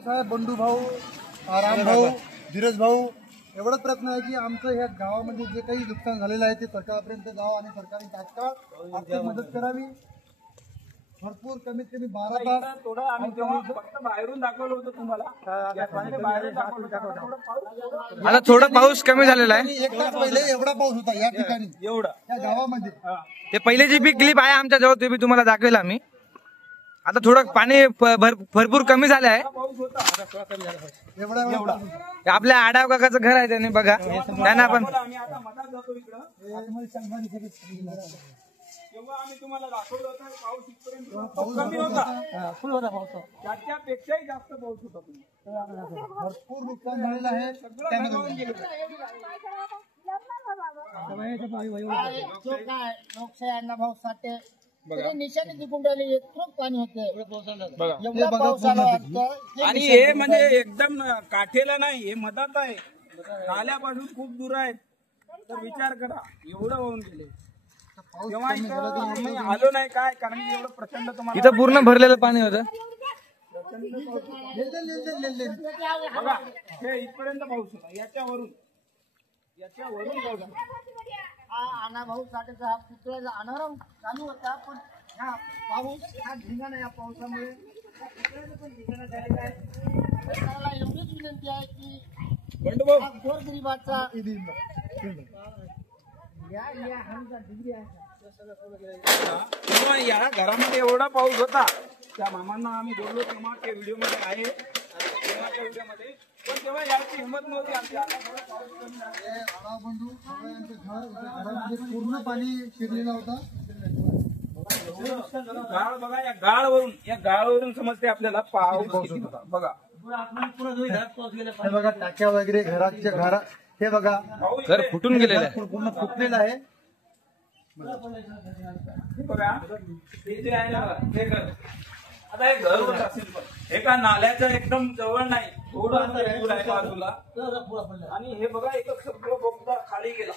बंडू भाऊ, राम भाऊ, धीरज भाऊ एवढाच प्रयत्न आहे की आमचं ह्या गावामध्ये जे काही नुकसान झालेलं आहे ते सरकारपर्यंत जावं आणि सरकारने तात्काळ आर्थिक मदत करावी। भरपूर कमीत कमी 12 तास थोडं आम्ही जेव्हा फक्त बाहेरून दाखवलं होतं तुम्हाला, आता थोडा पाऊस कमी झालेला आहे। 1 तास पहिले एवढा पाऊस होता या ठिकाणी, एवढा या गावामध्ये। ते पहिले जी बी क्लिप आहे आमच्या जवळ ते बी तुम्हाला दाखवेल आम्ही। आता थोडं पाणी भरपूर कमी झालं आहे। आपल्या आडाव काकाचं घर आहे त्याने बघा, त्यांना आपण जेव्हा आम्ही तुम्हाला दाखवलं होतं पाऊस इथपर्यंत कमी होता, फुल होता पाऊस, त्याच्यापेक्षाही जास्त पाऊस होता। भरपूर नुकसान झालेलं आहे। लोकशाही अण्णाभाऊ साठे निशाणी तिकून राहिली, खूप पाणी होते एवढा पाऊस आला। आणि हे म्हणजे एकदम काठेला नाही, हे मधात आहे, नाल्यापासून खूप दूर आहे। तर विचार करा एवढं होऊन गेले। तेव्हा आम्ही आलो नाही काय, कारण की एवढं प्रचंड तुम्हाला इथं पूर्ण भरलेलं पाणी होतं। बघा हे इथपर्यंत पाऊस होता, याच्यावरून पाऊस होता। अण्णाभाऊ साठेचा हा पुतळा अनाराम चालू होता, पण हा पाऊस हा ढिंगाणा, या पावसामुळे पुतळ्याचं पण ढिंगाणा झालेला आहे। सरकारला एवढीच विनंती आहे की गोरगरिबाचा तेव्हा या घरामध्ये एवढा पाऊस होता, त्या मामांना आम्ही बोललो तेव्हा ते व्हिडिओ मध्ये आहे, तेव्हाच्या व्हिडिओमध्ये, पण तेव्हा याची हिंमत नव्हती आमची। घरामध्ये पूर्ण पाणी शिरलेला होता। गाळ बघा, या गाळवरून समजते आपल्याला पाऊस किती होता। बघा हे बघा टाक्या वगैरे घरात हे बघा घर फुटून गेलेलं आहे, पूर्ण फुटलेलं आहे। बघा हे जे आहे ना, हे घर आता हे घर होत असेल, पण हे का नाल्याचं एकदम जवळ नाही, थोडं दूर आहे बाजूला। आणि हे बघा एक सगळं बोगदा खाली गेला,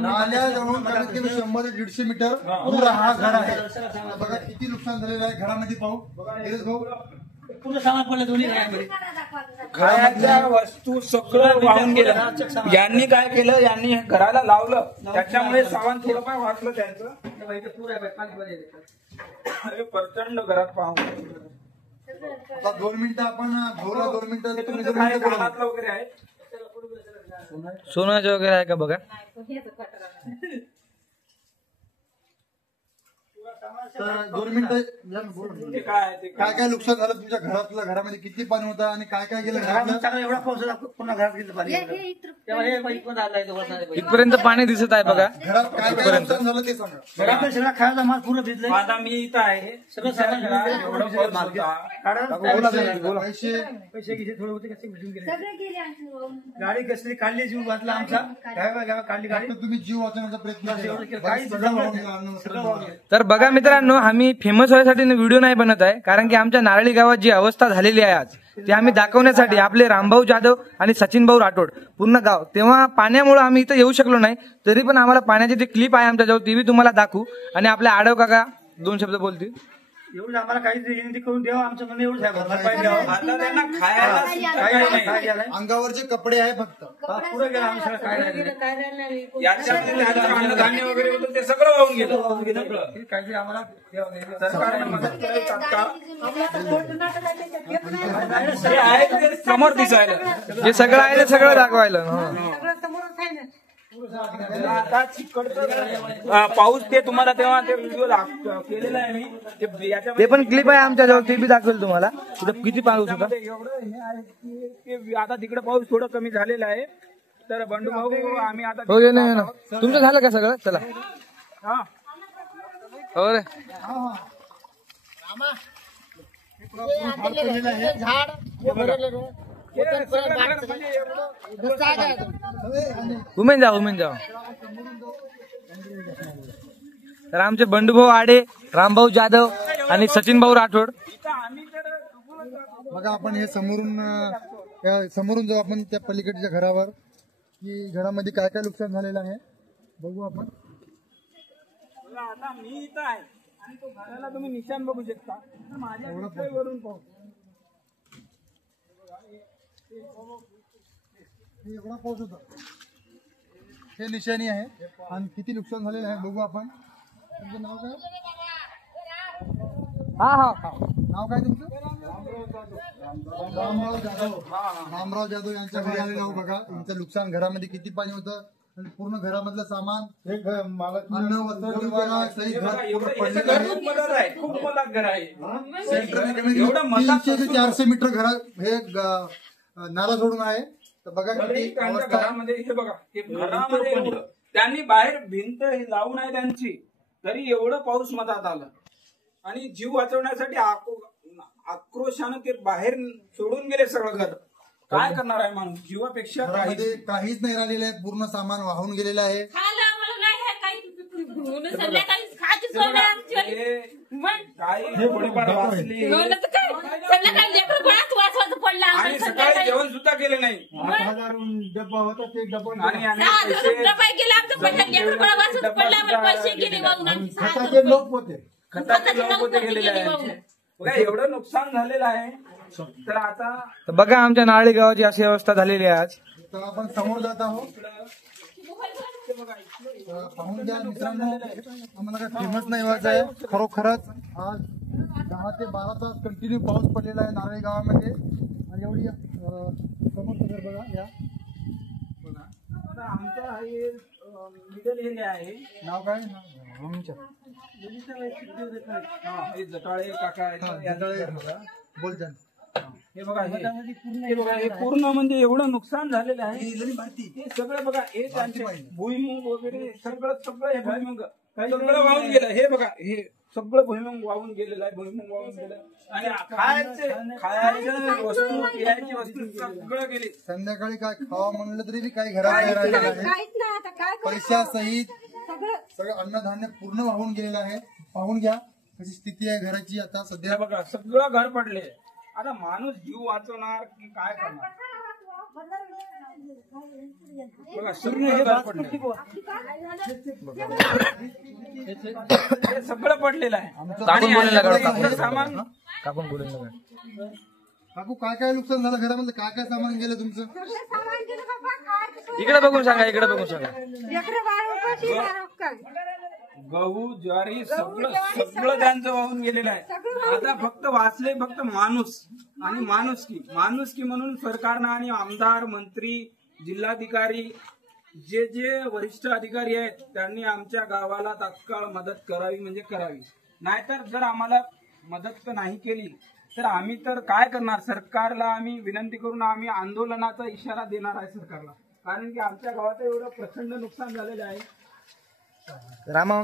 नाल्याजवळून कमीत कमी 100 ते 150 मीटर दूर हा घर आहे। बघा किती नुकसान झालेलं आहे घरामध्ये। भाऊ पूर्ण सामान पडलं दोन्ही घरामध्ये, घराच्या वस्तू सगळं वाहून गेलं। यांनी काय केलं, यांनी घराला लावलं, त्याच्यामुळे सामान थोडंफार वाचलं त्यांचं। प्रचंड घरात पाहून आता 2 मिनिटं आपण भाऊला 2 मिनिटं तुमचं काय कानातलं वगैरे आहे, सोन्याचं वगैरे आहे का बघा। तर 2 मिनिटं ते काय आहे ते काय काय नुकसान झालं तुमच्या घरामध्ये किती पाणी होतं आणि काय काय गेलं घरातलं? एवढा पाऊस होता, पुन्हा घरात गेलं पाणी, तेव्हा हे इथपर्यंत आलाय, इथपर्यंत पाणी दिसत आहे बघा। घरात काय काय नुकसान झालं ते सांगा। घरातलं सगळा खायचा माल पूर्ण भिजलाय। आता मी इथं आहे, सगळं सामान एवढं पाऊस होता, पैसे किती थोडे होते, कसे भिजून गेले। गाडी कसली काढली, जीव वाचला आमचा, काढली गाडी। तुम्ही जीव वाचवण्याचा प्रयत्न केला। तर बघा मित्रांनो, आम्ही फेमस होण्यासाठी व्हिडिओ नाही बनत आहे, कारण की आमच्या नारळी गावात जी अवस्था झालेली आहे आज, ते आम्ही दाखवण्यासाठी आपले रामभाऊ जाधव आणि सचिन भाऊ राठोड पूर्ण गाव, तेव्हा पाण्यामुळे आम्ही इथं येऊ शकलो नाही, तरी पण आम्हाला पाण्याची जी क्लिप आहे आमच्याजवळ ती बी तुम्हाला दाखवू। आणि आपल्या आडव काका 2 शब्द बोलतील। एवढं आम्हाला काही विनंती करून द्यावं, आमचं म्हणणं एवढंच आहे, भरपाई द्यावं। आता त्यांना खायला सुद्धा काही नाही, अंगावरचे कपडे आहे फक्त, पुढे गेला आम्ही सगळं, काय नाही, याच्यामध्ये अन्नधान्य वगैरे होतं ते सगळं वाहून गेलं। काहीतरी आम्हाला सरकारने मदत करावी तात्काळ। जे आहे ते समोर दिसायला, जे सगळं आहे ते सगळं दाखवायला। आता चिकटचं पाऊस ते तुम्हाला तेव्हा ते व्हिडिओ केलेला आहे मी, ते पण क्लिप आहे आमच्याजवळ, ते बी दाखवेल तुम्हाला तिथं किती पाऊस होता। एवढं हे आहे की आता तिकडे पाऊस थोडं कमी झालेला आहे। तर बंडू भाऊ आम्ही आता हो नाही ना, तुमचं झालं का सगळं? चला हो रे, झाड उमेन जाओ। तर आमचे बंडूभाऊ आडे, रामभाऊ जाधव आणि सचिन भाऊ राठोड। बघा आपण हे समोरून जाऊ आपण त्या पलीकडच्या घरावर, की घरामध्ये काय काय नुकसान झालेलं आहे बघू आपण। आता मी इथं आहे आणि तो घराला तुम्ही निशाण बघू शकता, माझ्या वरून पाहू हे एवढा पाऊस होता. हे निशाणी आहे आणि किती नुकसान झालेलं आहे बघू आपण. तुमचं नाव काय? नाव काय तुमचं? रामराव जाधव. रामराव जाधव यांच्या घरी आलेलं आहो बघा. तुमचं नुकसान, घरामध्ये किती पाणी होतं आणि पूर्ण घरामधलं सामान, अन्न, वस्त्र, निवारा सहित घर पूर्ण पडलेलं आहे. खूप मदत आहे, खूप मदत घर आहे. सेंटरने कमी 300 ते 400 मीटर घरात हे नाला सोडून आहे. तर बघा तरी किती त्यांच्या अवस्था. घरामध्ये हे बघा, हे घरामध्ये एवढं त्यांनी बाहेर भिंत हे लावून आहे त्यांची, तरी एवढं पाऊस मधात आलं आणि जीव वाचवण्यासाठी आक्रोशानं ते बाहेर सोडून गेले सगळं घर. काय करणार आहे माणूस जीवापेक्षा घरामध्ये काहीच नाही राहिलेलं आहे. पूर्ण सामान वाहून गेलेलं आहे. संध्याकाळी खायची सोय नाही आमची. मग काही थोडीफार वाचली संध्याकाळी लेकरं बाळाच वाचवायचं पडलं आणि आम्हाला सकाळी संध्याकाळी. जेवण सुद्धा केलं नाही. 8,000 डब्बा होता ते डब्बा आणि आम्ही 6,000 पैसे रुपये गेले आमचं पैसे. लेकरं बाळ वाचवायचं पडलं आम्हाला. पैसे गेले वाहून आमचे 6,000 खताचे लोक होते. खताचे लोक होते गेलेले आहे. बघा, एवढं नुकसान झालेलं आहे. तर आता तर बघा आमच्या नारळी गावाची अशी अवस्था झालेली आहे आज. तर आपण समोर जात आहोत. पाहून घ्या मित्रांनो, आम्हाला काय फेमस नाही व्हायचं आहे. खरोखरच आज 10 ते 12 तास कंटिन्यू पाऊस पडलेला आहे नारळी गावामध्ये. आणि एवढी समोरचं घर बघा. या बघा, आता आमचा हे मिडल एरिया आहे. नाव काय? हा, हे जटाळे काका आहेत. यांचं बोल जाण. हे बघा, हे बघा, हे पूर्ण म्हणजे एवढं नुकसान झालेलं आहे. हे सगळं बघा, हे त्यांचे भुईमुग वगैरे सगळं हे भुईमुग सगळं वाहून गेलं. हे बघा, हे सगळं भुईमुग वाहून गेलेलं आहे. भुईमुग वाहून गेलं आणि खायचं वस्तू, पियाची वस्तू सगळं गेली. संध्याकाळी काय खावा म्हणलं तरी बी काही घरात नाही राहिलेलं आहे. काहीच नाही आता. काय पैशासहित सगळं अन्नधान्य पूर्ण वाहून गेलेलं आहे. पाहून घ्या कशी स्थिती आहे घराची आता हे सध्या. बघा, सगळं घर पडले. आता माणूस जीव वाचवणार की काय करणार? बघा, सगळं घर पडले. हे सगळं पडलेलं आहे. कापून बोलायला लागला. आपलं सामान कापून बोलायला लागला. काकू काय काय नुकसान झालं घरामधलं? काय काय सामान गेलं तुमचं? इकडे बघून सांगा, इकडे बघून सांगा. गहू, ज्वारी सगळं त्यांचं वाहून गेलेलं आहे. आता फक्त वाचले फक्त माणूस आणि माणुसकी म्हणून सरकारनं आणि आमदार, मंत्री, जिल्हाधिकारी, जे वरिष्ठ अधिकारी आहेत त्यांनी आमच्या गावाला तात्काळ मदत करावी म्हणजे करावी. नाहीतर जर आम्हाला मदत नाही केली तर आम्ही तर काय करणार? सरकारला आम्ही विनंती करून आम्ही आंदोलनाचा इशारा देणार आहे सरकारला. कारण की आमच्या गावात एवढं प्रचंड नुकसान झालेलं आहे. रामा